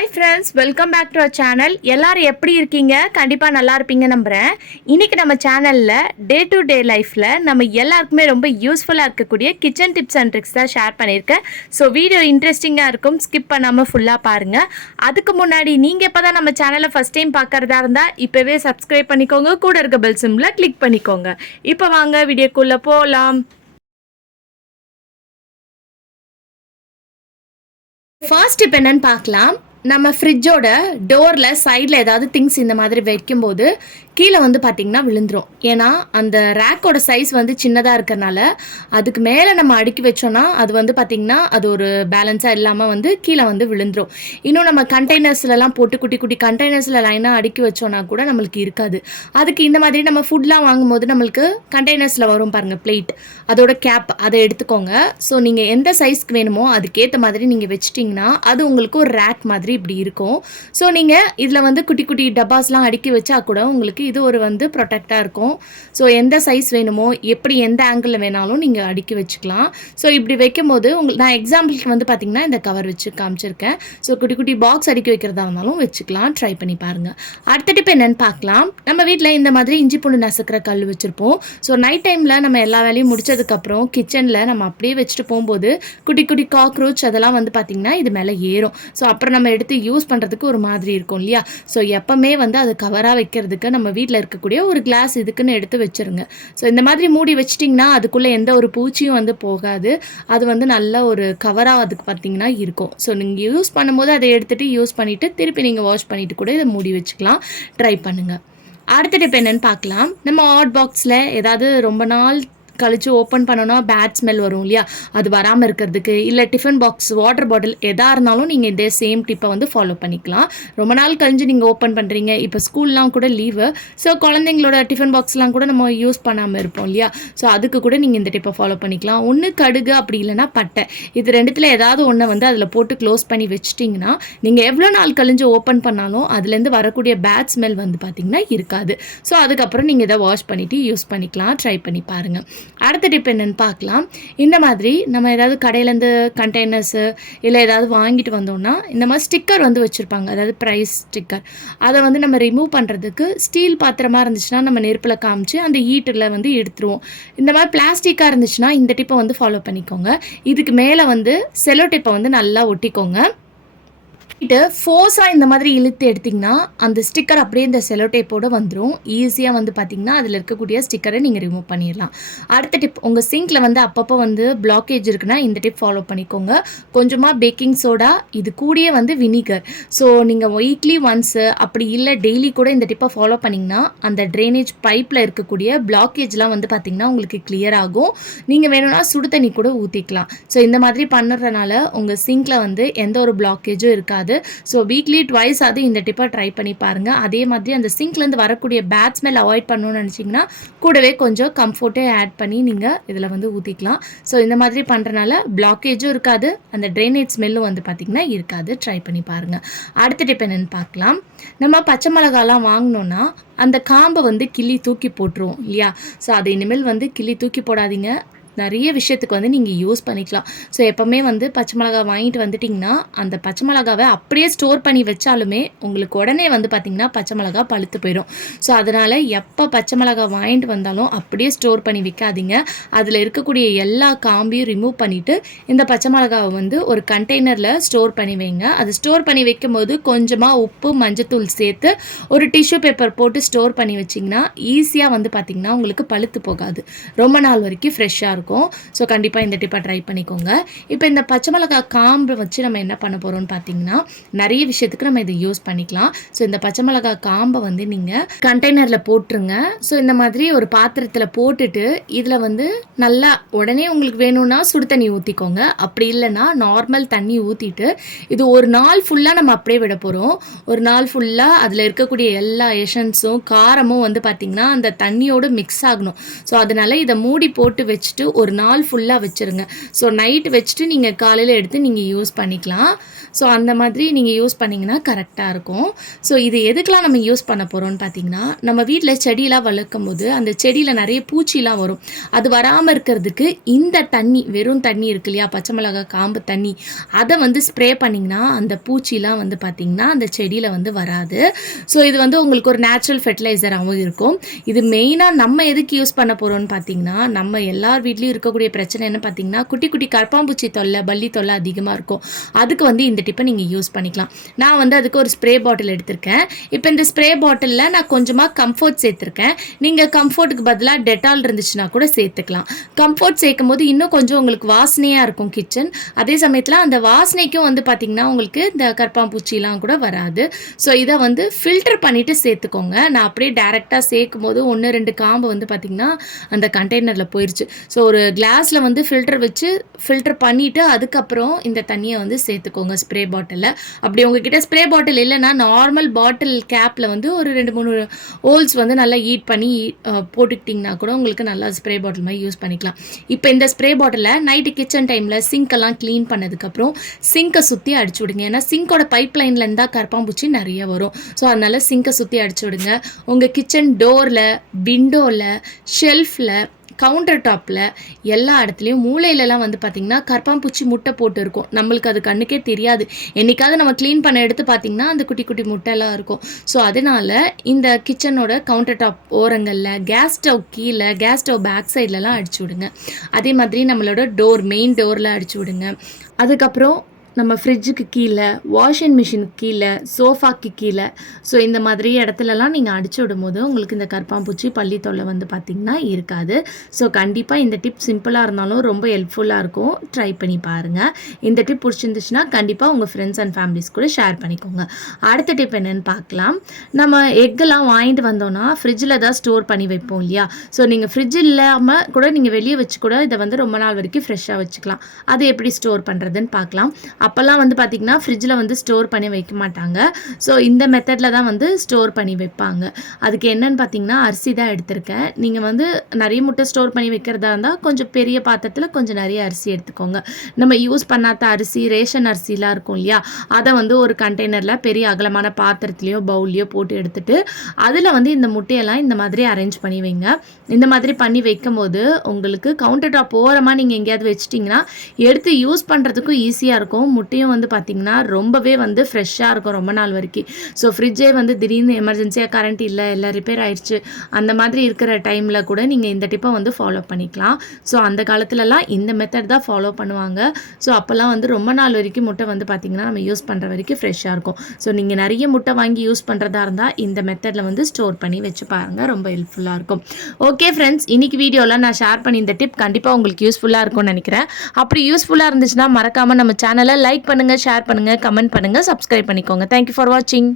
Hi friends, welcome back to our channel. எல்லோரும் எப்படி இருக்கீங்க? கண்டிப்பாக நல்லா இருப்பீங்க நம்புகிறேன். இன்றைக்கி நம்ம சேனலில் டே டு டே லைஃப்பில் நம்ம எல்லாருக்குமே ரொம்ப யூஸ்ஃபுல்லாக இருக்கக்கூடிய கிச்சன் டிப்ஸ் அண்ட் ட்ரிக்ஸ் தான் ஷேர் பண்ணியிருக்கேன். ஸோ வீடியோ இன்ட்ரெஸ்டிங்காக இருக்கும், ஸ்கிப் பண்ணாமல் ஃபுல்லாக பாருங்கள். அதுக்கு முன்னாடி நீங்கள் இப்போ தான் நம்ம சேனலை ஃபஸ்ட் டைம் பார்க்குறதா இருந்தால் இப்போவே சப்ஸ்கிரைப் பண்ணிக்கோங்க, கூட இருக்க பெல் சிம்பிளை கிளிக் பண்ணிக்கோங்க. இப்போ வாங்க வீடியோக்குள்ளே போகலாம். ஃபர்ஸ்ட் இப்போ என்னென்னு பார்க்கலாம். நம்ம ஃப்ரிட்ஜோட டோரில் சைடில் ஏதாவது திங்ஸ் இந்த மாதிரி வைக்கும்போது கீழே வந்து பார்த்திங்கன்னா விழுந்துடும். ஏன்னா அந்த ரேக்கோட சைஸ் வந்து சின்னதாக இருக்கிறனால அதுக்கு மேலே நம்ம அடுக்கி வச்சோன்னா அது வந்து பார்த்திங்கன்னா அது ஒரு பேலன்ஸாக இல்லாமல் வந்து கீழே வந்து விழுந்துடும். இன்னும் நம்ம கண்டெய்னர்ஸ்லாம் போட்டு குட்டி குட்டி கண்டெய்னர்ஸில் லைனாக அடுக்கி வச்சோன்னா கூட நம்மளுக்கு இருக்காது. அதுக்கு இந்த மாதிரி நம்ம ஃபுட்லாம் வாங்கும்போது நம்மளுக்கு கண்டெய்னர்ஸில் வரும் பாருங்கள் பிளேட், அதோட கேப் அதை எடுத்துக்கோங்க. ஸோ நீங்கள் எந்த சைஸ்க்கு வேணுமோ அதுக்கேற்ற மாதிரி நீங்கள் வச்சிட்டிங்கன்னா அது உங்களுக்கு ஒரு ரேக் மாதிரி இப்படி இருக்கும். ஸோ நீங்கள் இதில் வந்து குட்டி குட்டி டப்பாஸ்லாம் அடுக்கி வச்சா கூட உங்களுக்கு இது ஒரு வந்து ப்ரொடெக்டாக இருக்கும். ஸோ எந்த சைஸ் வேணுமோ எப்படி எந்த ஆங்கிளில் வேணாலும் நீங்கள் அடுக்கி வச்சுக்கலாம். ஸோ இப்படி வைக்கும்போது நான் எக்ஸாம்பிளுக்கு வந்து பார்த்திங்கன்னா இந்த கவர் வச்சு காமிச்சிருக்கேன். ஸோ குட்டி குட்டி பாக்ஸ் அடுக்கி வைக்கிறதா இருந்தாலும் வச்சுக்கலாம், ட்ரை பண்ணி பாருங்கள். அடுத்த டிப் என்னென்னு பார்க்கலாம். நம்ம வீட்டில் இந்த மாதிரி இஞ்சி பூண்டு நசுக்கிற கல் வச்சுருப்போம். ஸோ நைட் டைமில் நம்ம எல்லா வேலையும் முடிச்சதுக்கப்புறம் கிச்சனில் நம்ம அப்படியே வச்சுட்டு போகும்போது குட்டி குட்டி காக்ரோச் அதெல்லாம் வந்து பார்த்திங்கன்னா இது மேலே ஏறும். ஸோ அப்புறம் நம்ம எடுத்து யூஸ் பண்ணுறதுக்கு ஒரு மாதிரி இருக்கும் இல்லையா? ஸோ எப்போவுமே வந்து அது கவராக வைக்கிறதுக்கு நம்ம வீட்டில் இருக்கக்கூடிய ஒரு கிளாஸ் இதுக்குன்னு எடுத்து வச்சுருங்க. ஸோ இந்த மாதிரி மூடி வச்சிட்டிங்கன்னா அதுக்குள்ளே எந்த ஒரு பூச்சியும் வந்து போகாது. அது வந்து நல்ல ஒரு கவராக அதுக்கு பார்த்திங்கன்னா இருக்கும். ஸோ நீங்கள் யூஸ் பண்ணும்போது அதை எடுத்துகிட்டு யூஸ் பண்ணிவிட்டு திருப்பி நீங்கள் வாஷ் பண்ணிவிட்டு கூட இதை மூடி வச்சுக்கலாம். ட்ரை பண்ணுங்கள். அடுத்த டிப் என்னென்னு பார்க்கலாம். நம்ம ஹாட் பாக்ஸில் ஏதாவது ரொம்ப நாள் கழிச்சு ஓப்பன் பண்ணோன்னா பேட் ஸ்மெல் வரும் இல்லையா? அது வராமல் இருக்கிறதுக்கு, இல்லை டிஃபன் பாக்ஸ், வாட்டர் பாட்டில் எதாக இருந்தாலும் நீங்கள் இதே சேம் டிப்பை வந்து ஃபாலோ பண்ணிக்கலாம். ரொம்ப நாள் கழிஞ்சு நீங்கள் ஓப்பன் பண்ணுறீங்க, இப்போ ஸ்கூல்லாம் கூட லீவு, ஸோ குழந்தைங்களோட டிஃபன் பாக்ஸ்லாம் கூட நம்ம யூஸ் பண்ணாமல் இருப்போம் இல்லையா? ஸோ அதுக்கு கூட நீங்கள் இந்த டிப்பை ஃபாலோ பண்ணிக்கலாம். ஒன்று கடுகு, அப்படி இல்லைனா பட்டை, இது ரெண்டுத்தில் ஏதாவது ஒன்று வந்து அதில் போட்டு க்ளோஸ் பண்ணி வச்சிட்டிங்கன்னா நீங்கள் எவ்வளோ நாள் கழிஞ்சு ஓப்பன் பண்ணாலும் அதுலேருந்து வரக்கூடிய பேட் ஸ்மெல் வந்து பார்த்திங்கன்னா இருக்காது. ஸோ அதுக்கப்புறம் நீங்கள் இதை வாஷ் பண்ணிவிட்டு யூஸ் பண்ணிக்கலாம். ட்ரை பண்ணி பாருங்கள். அடுத்த டிப் என்னென்னு பார்க்கலாம். இந்த மாதிரி நம்ம ஏதாவது கடையிலேருந்து கண்டெய்னர்ஸு இல்லை ஏதாவது வாங்கிட்டு வந்தோம்னா இந்த மாதிரி ஸ்டிக்கர் வந்து வச்சுருப்பாங்க, அதாவது ப்ரைஸ் ஸ்டிக்கர். அதை வந்து நம்ம ரிமூவ் பண்ணுறதுக்கு ஸ்டீல் பாத்திரமாக இருந்துச்சுன்னா நம்ம நெருப்பில் காமிச்சு அந்த ஹீட்டில் வந்து எடுத்துருவோம். இந்த மாதிரி பிளாஸ்டிக்காக இருந்துச்சுன்னா இந்த டிப்பை வந்து ஃபாலோ பண்ணிக்கோங்க. இதுக்கு மேலே வந்து செலோ டிப்பை வந்து நல்லா ஒட்டிக்கோங்க. ஃபோர்ஸாக இந்த மாதிரி இழுத்து எடுத்திங்கன்னா அந்த ஸ்டிக்கர் அப்படியே இந்த செலோ டேப்போடு வந்துடும். ஈஸியாக வந்து பார்த்திங்கன்னா அதில் இருக்கக்கூடிய ஸ்டிக்கரை நீங்கள் ரிமூவ் பண்ணிடலாம். அடுத்த டிப், உங்கள் சிங்கில் வந்து அப்பப்போ வந்து பிளாக்கேஜ் இருக்குன்னா இந்த டிப் ஃபாலோ பண்ணிக்கோங்க. கொஞ்சமாக பேக்கிங் சோடா, இது கூடயே வந்து வினிகர். ஸோ நீங்கள் வீக்லி ஒன்ஸு அப்படி இல்லை டெய்லி கூட இந்த டிப்பை ஃபாலோ பண்ணிங்கன்னா அந்த ட்ரைனேஜ் பைப்பில் இருக்கக்கூடிய பிளாக்கேஜ்லாம் வந்து பார்த்திங்கன்னா உங்களுக்கு கிளியர் ஆகும். நீங்கள் வேணும்னா சுடு தண்ணி கூட ஊற்றிக்கலாம். ஸோ இந்த மாதிரி பண்ணுறதுனால உங்கள் சிங்கில் வந்து எந்த ஒரு பிளாக்கேஜும் இருக்காது. ஸோ வீக்லி ட்வைஸ் அது இந்த டிப்பை ட்ரை பண்ணி பாருங்கள். அதே மாதிரி அந்த சிங்க்லேருந்து வரக்கூடிய பேட் ஸ்மெல் அவாய்ட் பண்ணணும்னு நினச்சிங்கன்னா கூடவே கொஞ்சம் கம்ஃபர்ட்டே ஆட் பண்ணி நீங்கள் இதில் வந்து ஊற்றிக்கலாம். ஸோ இந்த மாதிரி பண்ணுறனால பிளாக்கேஜும் இருக்காது, அந்த ட்ரைனேஜ் ஸ்மெல்லும் வந்து பார்த்திங்கன்னா இருக்காது. ட்ரை பண்ணி பாருங்கள். அடுத்த டிப் என்னென்னு பார்க்கலாம். நம்ம பச்சை மிளகாலாம் வாங்கினோன்னா அந்த காம்பை வந்து கிள்ளி தூக்கி போட்டுருவோம் இல்லையா? ஸோ அதை இனிமேல் வந்து கிள்ளி தூக்கி போடாதீங்க. நிறைய விஷயத்துக்கு வந்து நீங்கள் யூஸ் பண்ணிக்கலாம். ஸோ எப்போவுமே வந்து பச்சை மிளகா வாங்கிட்டு வந்துட்டிங்கன்னா அந்த பச்சை மிளகாவை அப்படியே ஸ்டோர் பண்ணி வச்சாலுமே உங்களுக்கு உடனே வந்து பார்த்திங்கன்னா பச்சை மிளகா பழுத்து போயிடும். ஸோ அதனால் எப்போ பச்சை மிளகா வாங்கிட்டு வந்தாலும் அப்படியே ஸ்டோர் பண்ணி வைக்காதீங்க. அதில் இருக்கக்கூடிய எல்லா காம்பையும் ரிமூவ் பண்ணிவிட்டு இந்த பச்சை மிளகாவை வந்து ஒரு கண்டெய்னரில் ஸ்டோர் பண்ணி வைங்க. அது ஸ்டோர் பண்ணி வைக்கும் போது கொஞ்சமாக உப்பு, மஞ்சத்தூள் சேர்த்து ஒரு டிஷ்யூ பேப்பர் போட்டு ஸ்டோர் பண்ணி வச்சிங்கன்னா ஈஸியாக வந்து பார்த்திங்கன்னா உங்களுக்கு பழுத்து போகாது, ரொம்ப நாள் வரைக்கும் ஃப்ரெஷ்ஷாக இருக்கும். ஸோ கண்டிப்பாக இந்த டிப்பை ட்ரை பண்ணிக்கோங்க. இப்போ இந்த பச்சை மிளகாய் காம்பை வச்சு நம்ம என்ன பண்ண போகிறோம்னு பார்த்தீங்கன்னா நிறைய விஷயத்துக்கு நம்ம இதை யூஸ் பண்ணிக்கலாம். ஸோ இந்த பச்சை மிளகாய் காம்பை வந்து நீங்கள் கண்டெய்னரில் போட்டுருங்க. ஸோ இந்த மாதிரி ஒரு பாத்திரத்தில் போட்டுட்டு இதில் வந்து நல்லா உடனே உங்களுக்கு வேணும்னா சுடு தண்ணி ஊற்றிக்கோங்க. அப்படி இல்லைன்னா நார்மல் தண்ணி ஊற்றிட்டு இது ஒரு நாள் ஃபுல்லாக நம்ம அப்படியே விட போகிறோம். ஒரு நாள் ஃபுல்லாக அதில் இருக்கக்கூடிய எல்லா எசன்ஸும் காரமும் வந்து பார்த்திங்கன்னா அந்த தண்ணியோடு மிக்ஸ் ஆகணும். ஸோ அதனால் இதை மூடி போட்டு வச்சுட்டு ஒரு நாள் ஃபுல்லாக வச்சுருங்க. ஸோ நைட் வச்சுட்டு நீங்கள் காலையில் எடுத்து நீங்கள் யூஸ் பண்ணிக்கலாம். ஸோ அந்த மாதிரி நீங்கள் யூஸ் பண்ணிங்கன்னா கரெக்டாக இருக்கும். ஸோ இது எதுக்கெலாம் நம்ம யூஸ் பண்ண போகிறோம்னு பார்த்தீங்கன்னா, நம்ம வீட்டில் செடியெலாம் வளர்க்கும் போது அந்த செடியில் நிறைய பூச்சிலாம் வரும். அது வராமல் இருக்கிறதுக்கு இந்த தண்ணி, வெறும் தண்ணி இருக்கு இல்லையா, பச்சை மிளகாய் காம்பு தண்ணி, அதை வந்து ஸ்ப்ரே பண்ணிங்கன்னா அந்த பூச்சிலாம் வந்து பார்த்திங்கன்னா அந்த செடியில் வந்து வராது. ஸோ இது வந்து உங்களுக்கு ஒரு நேச்சுரல் ஃபெர்டிலைசராகவும் இருக்கும். இது மெயினாக நம்ம எதுக்கு யூஸ் பண்ண போகிறோம்னு பார்த்தீங்கன்னா, நம்ம எல்லார் வீட்லேயும் இருக்கக்கூடிய பிரச்சனை என்ன பார்த்தீங்கன்னா, குட்டி குட்டி கரப்பாம்பூச்சி தொல்லை, பல்லி தொல்லை அதிகமாக இருக்கும். அதுக்கு வந்து இந்த டிப்பை நீங்கள் யூஸ் பண்ணிக்கலாம். நான் வந்து அதுக்கு ஒரு ஸ்ப்ரே பாட்டில் எடுத்திருக்கேன். இப்போ இந்த ஸ்ப்ரே பாட்டிலில் நான் கொஞ்சமாக கம்ஃபோர்ட் சேர்த்துருக்கேன். நீங்கள் கம்ஃபோர்ட்டுக்கு பதிலாக டெட்டால் இருந்துச்சுன்னா கூட சேர்த்துக்கலாம். கம்ஃபோர்ட் சேர்க்கும் போது இன்னும் கொஞ்சம் உங்களுக்கு வாசனையாக இருக்கும் கிச்சன். அதே சமயத்தில் அந்த வாசனைக்கும் வந்து பார்த்திங்கன்னா உங்களுக்கு இந்த கரப்பாம்பூச்சிலாம் கூட வராது. ஸோ இதை வந்து ஃபில்டர் பண்ணிவிட்டு சேர்த்துக்கோங்க. நான் அப்படியே டேரெக்டாக சேர்க்கும் போது 1-2 காம்பு வந்து பார்த்திங்கன்னா அந்த கண்டெய்னரில் போயிடுச்சு. ஸோ ஒரு கிளாஸில் வந்து ஃபில்டர் வச்சு ஃபில்டர் பண்ணிவிட்டு அதுக்கப்புறம் இந்த தண்ணியை வந்து சேர்த்துக்கோங்க ஸ்ப்ரே பாட்டிலில். அப்படி உங்ககிட்ட ஸ்ப்ரே பாட்டில் இல்லைன்னா நார்மல் பாட்டில் கேப்பில் வந்து ஒரு 2-3 ஹோல்ஸ் வந்து நல்லா ஹீட் பண்ணி போட்டுக்கிட்டிங்கன்னா கூட உங்களுக்கு நல்லா ஸ்ப்ரே பாட்டில் மாதிரி யூஸ் பண்ணிக்கலாம். இப்போ இந்த ஸ்ப்ரே பாட்டிலில் நைட்டு கிச்சன் டைமில் சிங்க்கெல்லாம் க்ளீன் பண்ணதுக்கப்புறம் சிங்கை சுற்றி அடிச்சு விடுங்க. ஏன்னா சிங்கோட பைப் லைனில் இருந்தால் கரப்பாம்பூச்சி நிறைய வரும். ஸோ அதனால் சிங்கை சுற்றி அடிச்சு விடுங்க. உங்கள் கிச்சன் டோரில், விண்டோவில், ஷெல்ஃபில், கவுண்டர் டாப்பில் எல்லா இடத்துலையும் மூலையிலலாம் வந்து பார்த்திங்கன்னா கரப்பாம்பூச்சி முட்டை போட்டு இருக்கும். நம்மளுக்கு அது கண்ணுக்கே தெரியாது. என்றைக்காவது நம்ம க்ளீன் பண்ண எடுத்து பார்த்திங்கன்னா அந்த குட்டி குட்டி முட்டைலாம் இருக்கும். ஸோ அதனால் இந்த கிச்சனோட கவுண்டர் டாப் ஓரங்களில், கேஸ் ஸ்டவ் கீழே, கேஸ் ஸ்டவ் பேக் சைட்லலாம் அடிச்சு விடுங்க. அதே மாதிரி நம்மளோட டோர், மெயின் டோரில் அடிச்சு விடுங்க. அதுக்கப்புறம் நம்ம ஃப்ரிட்ஜுக்கு கீழே, வாஷிங் மிஷினுக்கு கீழே, சோஃபாக்கு கீழே, ஸோ இந்த மாதிரி இடத்துலலாம் நீங்கள் அடிச்சு விடும்போது உங்களுக்கு இந்த கரப்பாம்பூச்சி, பல்லி தொல்லை வந்து பார்த்திங்கன்னா இருக்காது. ஸோ கண்டிப்பாக இந்த டிப் சிம்பிளாக இருந்தாலும் ரொம்ப ஹெல்ப்ஃபுல்லாக இருக்கும். ட்ரை பண்ணி பாருங்கள். இந்த டிப் பிடிச்சிருந்துச்சுன்னா கண்டிப்பாக உங்கள் ஃப்ரெண்ட்ஸ் அண்ட் ஃபேமிலிஸ் கூட ஷேர் பண்ணிக்கோங்க. அடுத்த டிப் என்னென்னு பார்க்கலாம். நம்ம எக்கெல்லாம் வாங்கிட்டு வந்தோன்னா ஃப்ரிட்ஜில் தான் ஸ்டோர் பண்ணி வைப்போம் இல்லையா. ஸோ நீங்கள் ஃப்ரிட்ஜ் இல்லாமல் கூட நீங்கள் வெளியே வச்சு கூட இதை வந்து ரொம்ப நாள் வரைக்கும் ஃப்ரெஷ்ஷாக வச்சுக்கலாம். அது எப்படி ஸ்டோர் பண்ணுறதுன்னு பார்க்கலாம். அப்போல்லாம் வந்து பார்த்திங்கன்னா ஃப்ரிட்ஜில் வந்து ஸ்டோர் பண்ணி வைக்க மாட்டாங்க. ஸோ இந்த மெத்தடில் தான் வந்து ஸ்டோர் பண்ணி வைப்பாங்க. அதுக்கு என்னென்னு பார்த்திங்கன்னா அரிசி தான் எடுத்திருக்கேன். நீங்கள் வந்து நிறைய முட்டை ஸ்டோர் பண்ணி வைக்கிறதா இருந்தால் கொஞ்சம் பெரிய பாத்திரத்தில் கொஞ்சம் நிறைய அரிசி எடுத்துக்கோங்க. நம்ம யூஸ் பண்ணாத அரிசி, ரேஷன் அரிசிலாம் இருக்கும் இல்லையா, அதை வந்து ஒரு கண்டெய்னரில் பெரிய அகலமான பாத்திரத்துலையோ பவுல்லையோ போட்டு எடுத்துகிட்டு அதில் வந்து இந்த முட்டையெல்லாம் இந்த மாதிரி அரேஞ்ச் பண்ணி வைங்க. இந்த மாதிரி பண்ணி வைக்கும் போது உங்களுக்கு கவுண்டர் டாப் ஓரமாக நீங்கள் எங்கேயாவது வச்சிட்டிங்கன்னா எடுத்து யூஸ் பண்ணுறதுக்கும் ஈஸியாக இருக்கும். முட்டையும் வந்து பார்த்திங்கன்னா ரொம்பவே வந்து ஃப்ரெஷ்ஷாக இருக்கும் ரொம்ப நாள் வரைக்கும். ஸோ ஃப்ரிட்ஜே வந்து திடீர்னு எமர்ஜென்சியாக கரண்ட் இல்லை, எல்லாம் ரிப்பேர் ஆயிடுச்சு, அந்த மாதிரி இருக்கிற டைமில் கூட நீங்கள் இந்த டிப்பை வந்து ஃபாலோ பண்ணிக்கலாம். ஸோ அந்த காலத்துலலாம் இந்த மெத்தட் தான் ஃபாலோ பண்ணுவாங்க. ஸோ அப்போல்லாம் வந்து ரொம்ப நாள் வரைக்கும் முட்டை வந்து பார்த்திங்கன்னா நம்ம யூஸ் பண்ணுற வரைக்கும் ஃப்ரெஷ்ஷாக இருக்கும். ஸோ நீங்கள் நிறைய முட்டை வாங்கி யூஸ் பண்ணுறதா இருந்தால் இந்த மெத்தடில் வந்து ஸ்டோர் பண்ணி வச்சு பாருங்கள், ரொம்ப ஹெல்ப்ஃபுல்லாக இருக்கும். ஓகே ஃப்ரெண்ட்ஸ், இன்றைக்கி வீடியோவில் நான் ஷேர் பண்ணி இந்த டிப் கண்டிப்பாக உங்களுக்கு யூஸ்ஃபுல்லாக இருக்கும்னு நினைக்கிறேன். அப்படி யூஸ்ஃபுல்லாக இருந்துச்சுன்னா மறக்காமல் நம்ம சேனலை லைக் பண்ணுங்கள், ஷேர் பண்ணுங்கள், கமெண்ட் பண்ணுங்கள், சப்ஸ்கிரைப் பண்ணிக்கோங்க. தேங்க்யூ ஃபார் வாட்சிங்.